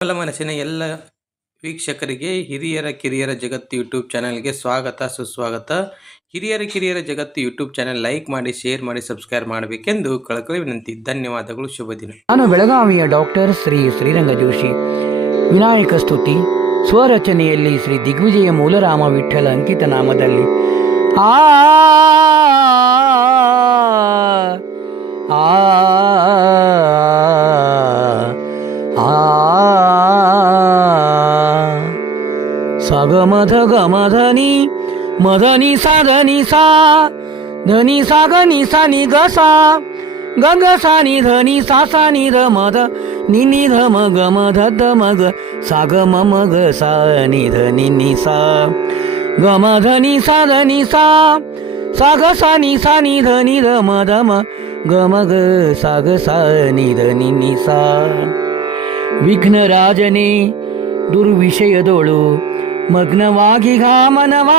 ವಿಮಲ ಮನಸ್ಸಿನ ಎಲ್ಲ ವೀಕ್ಷಕರಿಗೆ ಹಿರಿಯರ ಕಿರಿಯರ ಜಗತ್ತು ಯೂಟ್ಯೂಬ್ ಚಾನಲ್ಗೆ ಸ್ವಾಗತ ಸುಸ್ವಾಗತ ಹಿರಿಯರ ಕಿರಿಯರ ಜಗತ್ತು ಯೂಟ್ಯೂಬ್ ಚಾನಲ್ ಲೈಕ್ ಮಾಡಿ ಶೇರ್ ಮಾಡಿ ಸಬ್ಸ್ಕ್ರೈಬ್ ಮಾಡಬೇಕೆಂದು ಕಳಕಳಿ ವಿನಂತಿ ಧನ್ಯವಾದಗಳು ಶುಭ ದಿನ ನಾನು ಬೆಳಗಾವಿಯ ಡಾಕ್ಟರ್ ಶ್ರೀ ಶ್ರೀರಂಗ ಜೋಶಿ ವಿನಾಯಕ ಸ್ತುತಿ ಸ್ವರಚನೆಯಲ್ಲಿ ಶ್ರೀ ದಿಗ್ವಿಜಯ ಮೂಲರಾಮ ವಿಠಲ ಅಂಕಿತ ನಾಮದಲ್ಲಿ ಆ ग मध ग मधनी मधनी सा धनी सा धनी सा ग निसा नि ग गग सा नि धनी सा सा नि ध मध नि नि ध मग मध ध मग सा ग मम ग सा नि ध नि नि सा ग मधनी सा धनी सा सा ग सा नि सा नि ध नि ध म ध म ग म ग सा ग सा नि ध नि नि सा। विघ्नराजने दुर्विषय दोळू ಮಗ್ನವಾಗಿ ಘಾಮನವ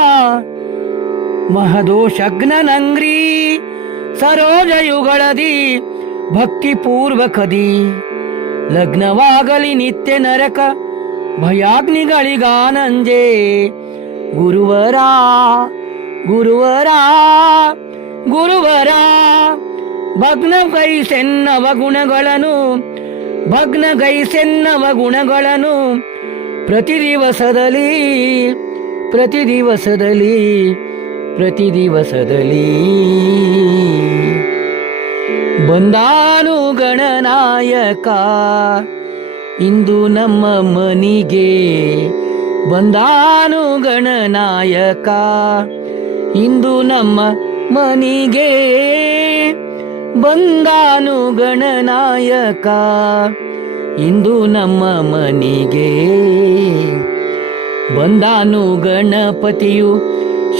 ಮಹದೋಷಗ್ನನಂಗ್ರಿ ಸರೋಜಯುಗಳದಿ ಭಕ್ತಿ ಪೂರ್ವಕದಿ ಲಗ್ನವಾಗಲಿ ನಿತ್ಯ ನರಕ, ಭಯಾಗ್ನಿಗಳಿಗಾನಂಜೆ. ಗುರುವರ ಗುರುವರ ಗುರುವರ ಭಗ್ನ ಗೈಸೆನ್ನವ ಗುಣಗಳನ್ನು ಭಗ್ನ ಗೈಸೆನ್ನವ ಗುಣಗಳನ್ನು ಪ್ರತಿ ದಿವಸದಲ್ಲಿ ಪ್ರತಿ ದಿವಸದಲ್ಲಿ ಪ್ರತಿ ದಿವಸದಲ್ಲಿ. ಬಂದಾನು ಗಣನಾಯಕ, ಇಂದು ನಮ್ಮ ಮನಿಗೆ. ಬಂದಾನು ಗಣನಾಯಕ, ಇಂದು ನಮ್ಮ ಮನಿಗೆ. ಬಂದಾನು ಗಣನಾಯಕ ಇಂದು ನಮ್ಮ ಮನೆಗೆ ಬಂದಾನು ಗಣಪತಿಯು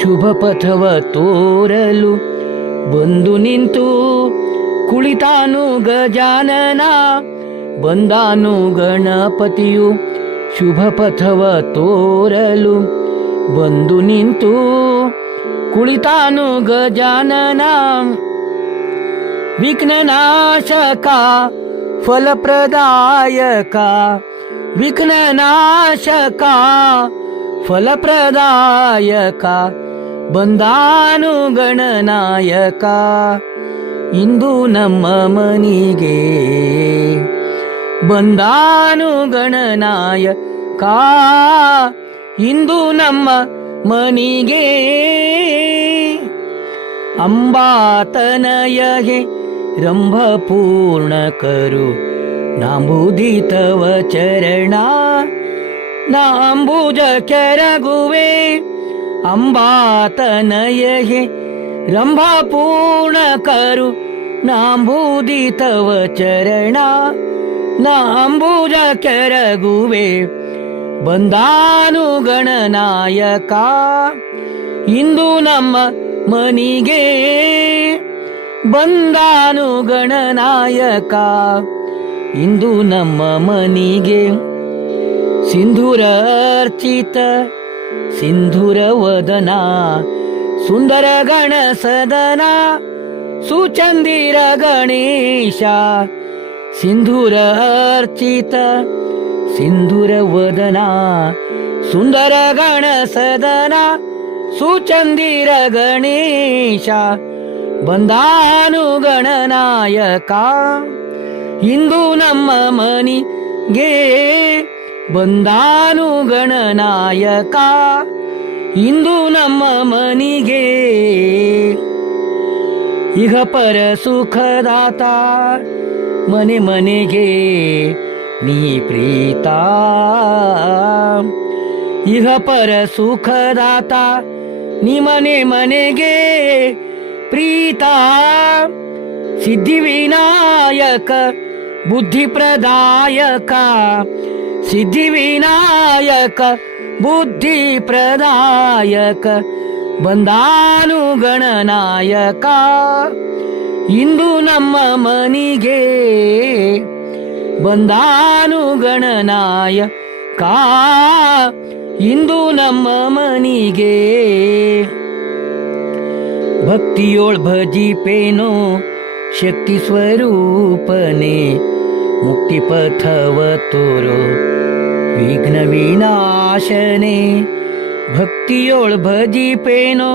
ಶುಭ ಪಥವ ತೋರಲು. ಬಂದು ನಿಂತು ಕುಳಿತಾನು ಗಜಾನನ. ಬಂದಾನು ಗಣಪತಿಯು ಶುಭ ಪಥವ ತೋರಲು. ಬಂದು ನಿಂತು ಕುಳಿತಾನು ಗಜಾನನ. ವಿಘ್ನನಾಶಕ ಫಲಪ್ರದಾಯಕ ವಿಘ್ನನಾಶಕ ಫಲಪ್ರದಾಯಕ ಬಂದಾನು ಗಣನಾಯಕ ಇಂದು ನಮ್ಮ ಮನಿಗೆ ಬಂದಾನು ಗಣನಾಯಕ ಇಂದು ನಮ್ಮ ಮನಿಗೆ ಅಂಬಾತನಯಗೆ ರಂಭಪೂರ್ಣ ಕರು ನಾಂಬುದಿತವ ಚರಣ ನಾಂಬುಜ ಕೆರಗುವೆ ಅಂಬಾತನಯಗೆ ರಂಭಪೂರ್ಣ ಕರು ನಾಂಬುದಿತವ ಚರಣ ನಾಂಬುಜ ಕೆರಗುವೆ ಬಂದಾನು ಗಣನಾಯಕ ಇಂದು ನಮ್ಮ ಮನಿಗೆ ಬಂದಾನು ಗಣನಾಯಕ. ಇಂದು ನಮ್ಮ ಮನಿಗೆ ಸಿಂಧೂರ ಅರ್ಚಿತ, ಸಿಂಧೂರ ವದನ, ಸುಂದರ ಗಣ ಸದನ, ಸುಚಂದಿರ ಗಣೇಶ. ಸಿಂಧೂರ ಅರ್ಚಿತ, ಸಿಂಧೂರ ವದನ, ಸುಂದರ ಗಣ ಸದನ, ಸುಚಂದಿರ ಗಣೇಶ. ಬಂದಾನು ಗಣನಾಯಕ. ಇಂದು ನಮ್ಮ ಮನಿಗೆ ಬಂದಾನು ಗಣನಾಯಕ. ಇಂದು ನಮ್ಮ ಮನಿಗೆ ಇಹ ಪರ ಸುಖದಾತ. ಮನೆ ಮನೆಗೆ ನೀ ಪ್ರೀತ. ಇಹ ಪರ ಸುಖದಾತ. ನೀ ಮನೆ ಮನೆಗೆ ಪ್ರೀತ ಸಿದ್ಧಿವಿನಾಯಕ ಬುದ್ಧಿಪ್ರದಾಯಕ ಸಿದ್ಧಿವಿನಾಯಕ ಬುದ್ಧಿಪ್ರದಾಯಕ ಬಂದಾನು ಗಣನಾಯಕ ಇಂದು ನಮ್ಮ ಮನಿಗೆ ಬಂದಾನು ಗಣನಾಯಕ ಇಂದು ನಮ್ಮ ಮನಿಗೆ भक्तियोल् शक्तिस्वरूपने शक्तिस्वरूपे मुक्तिपथवतो विघ्नविनाशने भक्तियो भजीपेणो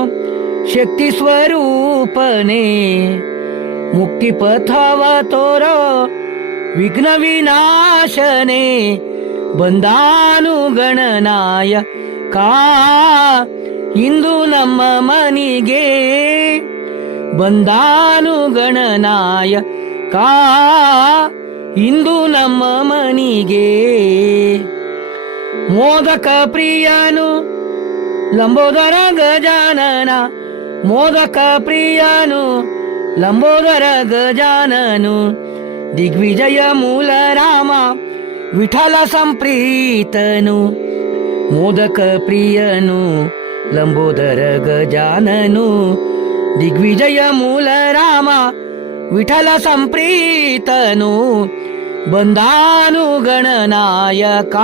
शक्तिस्वरूपने मुक्तिपथवतो विघ्नविनाशने बन्धानुगणनाय का ಇಂದು ನಮ್ಮ ಮನಿಗೆ ಬಂದಾನು ಗಣನಾಯ ಕಾ. ಇಂದು ನಮ್ಮ ಮನಿಗೆ ಮೋದಕ ಪ್ರಿಯನು ಲಂಬೋದರ ಗಜಾನನ, ಮೋದಕ ಪ್ರಿಯನು ಲಂಬೋದರ ಗಜಾನನು, ದಿಗ್ವಿಜಯ ಮೂಲ ರಾಮ ವಿಠಲ ಸಂಪ್ರೀತನು, ಮೋದಕ ಪ್ರಿಯನು. ಲಂಬೋದರ ಗಜಾನನು ದಿಗ್ವಿಜಯ ಮೂಲ ರಾಮ ವಿಠಲ ಸಂಪ್ರೀತನು ಬಂದಾನು ಗಣನಾಯಕ.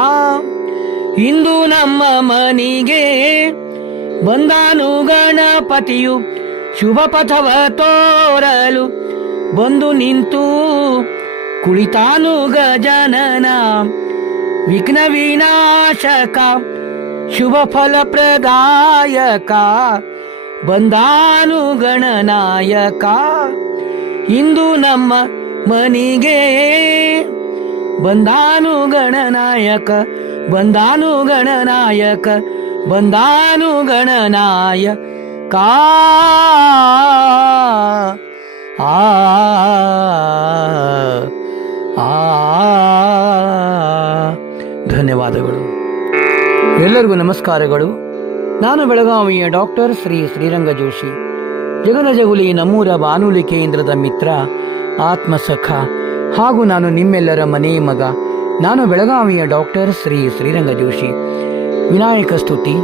ಇಂದು ನಮ್ಮ ಮನಿಗೆ ಬಂದಾನು ಗಣಪತಿಯು ಶುಭ ಪಥವ ತೋರಲು ಬಂದು ನಿಂತು ಕುಳಿತಾನು ಗಜನನ ವಿಘ್ನ ವಿನಾಶಕ. ಶುಭ ಫಲ ಪ್ರದಾಯಕ, ಬಂದಾನುಗಣನಾಯಕ, ಇಂದು ನಮ್ಮ ಮನಿಗೆ ಬಂದಾನು ಗಣನಾಯಕ ಬಂದಾನು ಗಣನಾಯಕ ಬಂದಾನು ಗಣನಾಯಕ ಆ ಆ. ಧನ್ಯವಾದಗಳು. ಎಲ್ಲರಿಗೂ ನಮಸ್ಕಾರಗಳು. ನಾನು ಬೆಳಗಾವಿಯ ಡಾಕ್ಟರ್ ಶ್ರೀ ಶ್ರೀರಂಗ ಜೋಶಿ. ಜಗನಜಗುಲಿ ನಮ್ಮೂರ ಬಾನುಲಿ ಕೇಂದ್ರದ ಮಿತ್ರ, ಆತ್ಮಸಖ ಹಾಗೂ ನಾನು ನಿಮ್ಮೆಲ್ಲರ ಮನೆ ಮಗ. ನಾನು ಬೆಳಗಾವಿಯ ಡಾಕ್ಟರ್ ಶ್ರೀ ಶ್ರೀರಂಗ ಜೋಶಿ. ವಿನಾಯಕ ಸ್ತುತಿ,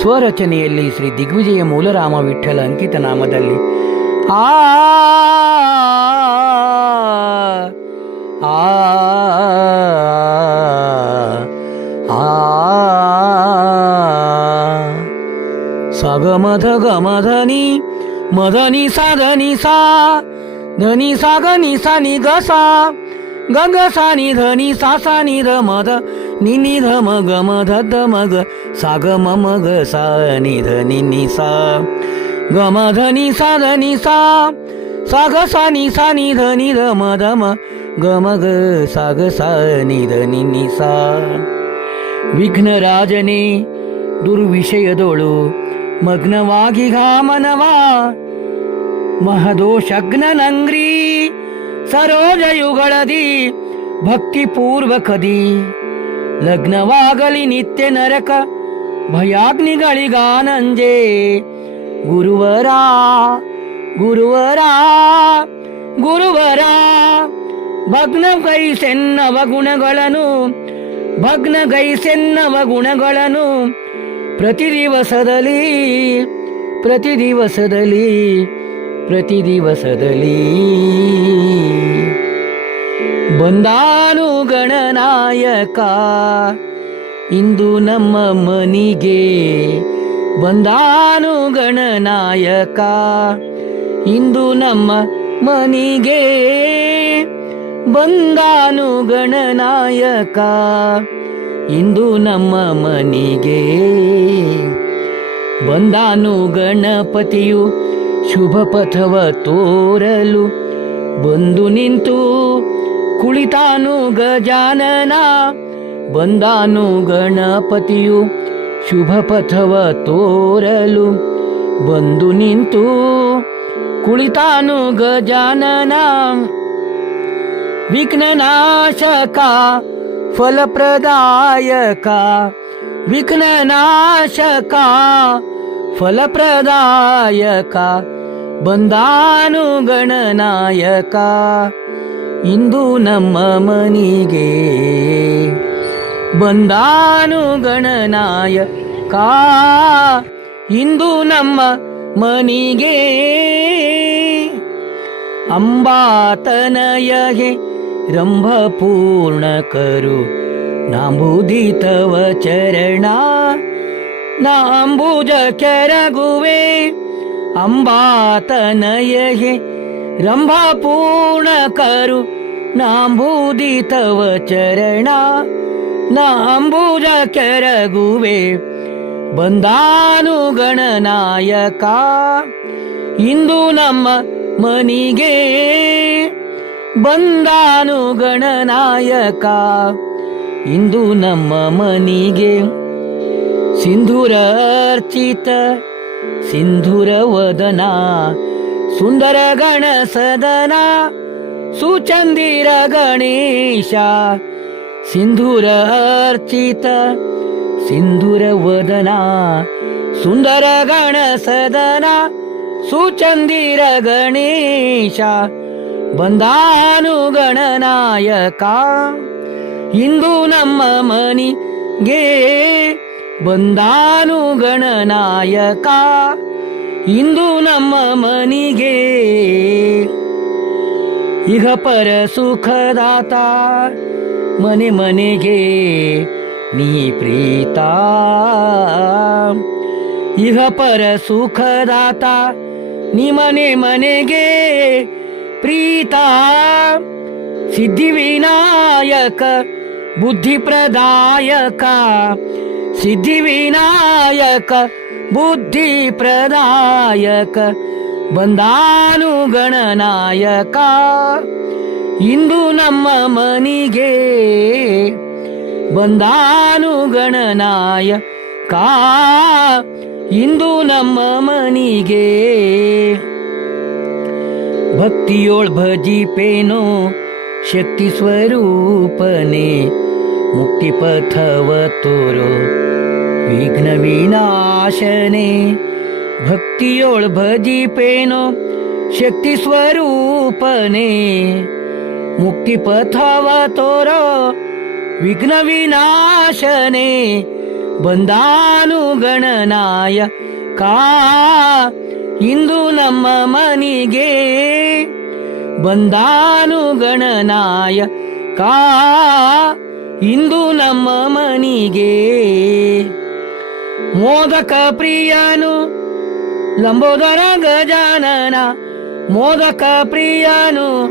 ಸ್ವರಚನೆಯಲ್ಲಿ ಶ್ರೀ ದಿಗ್ವಿಜಯ ಮೂಲರಾಮ ವಿಠಲ ಅಂಕಿತ ನಾಮದಲ್ಲಿ. ಆ मध ग मधनी मधनी सा धनी सा धनी सा ग निसा नि ग सा गंग सा नि धनी सा सा नि ध मध नि नि ध म ग म ध द म ग सा ग म म ग सा नि ध नि नि सा ग म धनी नि सा ध नि सा सा ग सा नि सा नि ध नि ध म ध म ग म ग सा ग सा नि ध नि नि सा। विघ्नराजने दुर्विषय दोळू ಘಾಮನವ ಮಹದೋಷಗ್ನನಂಗ್ರಿ ಸರೋಜಯುಗಳದಿ. ಭಕ್ತಿ ಪೂರ್ವಕದಿ ಲಗ್ನವಾಗಲಿ ನಿತ್ಯ ನರಕ. ಭಯಾಗ್ನಿಗಳಿಗಾನಂಜೆ. ಗುರುವರ. ಗುರುವರ. ಗುರುವರ. ಭಗ್ನ ಗೈಸೆನ್ನವ ಗುಣಗಳನ್ನು. ಭಗ್ನ ಗೈಸೆನ್ನವ ಗುಣಗಳನ್ನು. ಪ್ರತಿ ದಿವಸದಲ್ಲಿ ಪ್ರತಿ ದಿವಸದಲ್ಲಿ ಪ್ರತಿ ದಿವಸದಲ್ಲಿ. ಬಂದಾನು ಗಣನಾಯಕ, ಇಂದು ನಮ್ಮ ಮನಿಗೆ. ಬಂದಾನು ಗಣನಾಯಕ, ಇಂದು ನಮ್ಮ ಮನಿಗೆ. ಬಂದಾನು ಗಣನಾಯಕ ಇಂದು ನಮ್ಮ ಮನೆಗೆ ಬಂದಾನು ಗಣಪತಿಯು ಶುಭ ಪಥವ ತೋರಲು. ಬಂದು ನಿಂತು ಕುಳಿತಾನು ಗಜಾನನ. ಬಂದಾನು ಗಣಪತಿಯು ಶುಭ ಪಥವ ತೋರಲು. ಬಂದು ನಿಂತು ಕುಳಿತಾನು ಗಜಾನನ. ವಿಘ್ನನಾಶಕ ಫಲಪ್ರದಾಯಕ ವಿಘ್ನನಾಶಕ ಫಲಪ್ರದಾಯಕ ಬಂದಾನುಗಣನಾಯಕ. ಇಂದು ನಮ್ಮ ಮನಿಗೆ ಬಂದಾನು ಗಣನಾಯಕ ಇಂದು ನಮ್ಮ ಮನಿಗೆ ಅಂಬಾತನಯ ಹೇ ರಂಭ ಪೂರ್ಣ ಕರು. ನಾಂಬುದಿತವ ಚರಣ, ನಾಂಬುಜ ಕೆರಗುವೆ. ಅಂಬಾತನಯ ರಂಭ ಪೂರ್ಣ ಕರು. ನಾಂಬುದಿತವ ಚರಣ ನಾ ಕೆರಗುವೆ. ಬಂದಾನು ಗಣನಾಯಕ ಇಂದು ನಮ್ಮ ಮನಿಗೆ ಬಂದಾನು ಗಣನಾಯಕ. ಇಂದು ನಮ್ಮ ಮನಿಗೆ ಸಿಂಧೂರ ಅರ್ಚಿತ, ಸಿಂಧೂರ ವದನ, ಸುಂದರ ಗಣ ಸದನ, ಸುಚಂದಿರ ಗಣೇಶ. ಸಿಂಧೂರ ಅರ್ಚಿತ, ಸಿಂಧೂರ ವದನ, ಸುಂದರ ಗಣ ಸದನ, ಸುಚಂದಿರ ಗಣೇಶ. ಬಂದಾನು ಗಣನಾಯಕ ಇಂದು ನಮ್ಮ ಮನಿಗೆ ಬಂದಾನು ಗಣನಾಯಕ ಇಂದು ನಮ್ಮ ಮನಿಗೆ. ಇಹ ಪರ ಸುಖದಾತ, ಮನೆ ಮನೆಗೆ ನೀ ಪ್ರೀತ. ಇಹ ಪರ ಸುಖದಾತ, ನೀ ಮನೆ ಮನೆಗೆ ಪ್ರೀತ ಸಿದ್ಧಿವಿನಾಯಕ ಬುದ್ಧಿಪ್ರದಾಯಕ ಸಿದ್ಧಿವಿನಾಯಕ ಬುದ್ಧಿಪ್ರದಾಯಕ ಬಂದಾನು ಗಣನಾಯಕ ಇಂದು ನಮ್ಮ ಮನಿಗೆ ಬಂದಾನು ಕಾ ಇಂದು ನಮ್ಮ ಮನಿಗೆ भक्तियोळ भजी पेनो शक्ती स्वरूपने मुक्ती पथव तोरो विघ्न विनाशने भक्तियोळ भजी पेनो शक्ती स्वरूपने मुक्ती पथव तोरो विघ्न विनाशने बंदानुगणनाय का ಇಂದು ನಮ್ಮ ಮನಿಗೆ ಬಂದಾನು ಗಣನಾಯ ಕಾ. ಇಂದು ನಮ್ಮ ಮನಿಗೆ ಮೋದಕ ಪ್ರಿಯನು ಲಂಬೋದರ ಗಜಾನನ. ಮೋದಕ ಪ್ರಿಯನು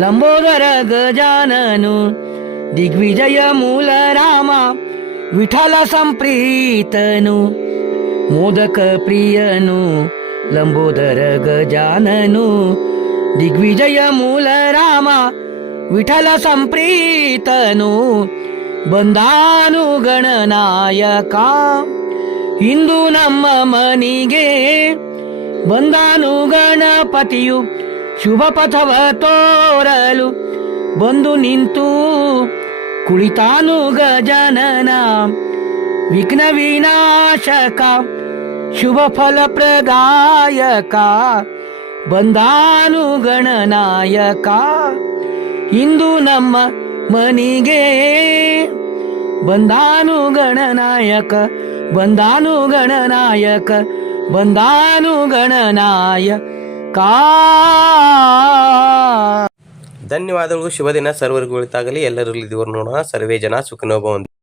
ಲಂಬೋದರ ಗಜಾನನು. ದಿಗ್ವಿಜಯ ಮೂಲ ರಾಮ ವಿಠಲ ಸಂಪ್ರೀತನು. ಮೋದಕ ಪ್ರಿಯನು ಲಂಬೋದರ ಗಜಾನನು ದಿಗ್ವಿಜಯ ಮೂಲ ರಾಮ ವಿಠಲ ಸಂಪ್ರೀತನು ಬಂದಾನು ಗಣನಾಯಕ. ಇಂದು ನಮ್ಮ ಮನಿಗೆ ಬಂದಾನು ಗಣಪತಿಯು ಶುಭ ಪಥವ ತೋರಲು ಬಂದು ನಿಂತು ಕುಳಿತಾನು ಗಜನನ ವಿಘ್ನ ವಿನಾಶಕ. ಶುಭ ಫಲಪ್ರದಾಯಕ ಬಂದಾನು ಗಣನಾಯಕ ಇಂದು ನಮ್ಮ ಮನಿಗೆ ಬಂದಾನು ಗಣನಾಯಕ ಬಂದಾನು ಗಣನಾಯಕ ಬಂದಾನು ಗಣನಾಯಕ ಧನ್ಯವಾದಗಳು ಶುಭ ದಿನ ಸರ್ವರಿಗೂ ಉಳಿತಾಗಲಿ. ಎಲ್ಲರಲ್ಲಿ ದೇವರು ನೋಡೋಣ. ಸರ್ವೇ ಜನ ಸುಖನೋಭವಂತು.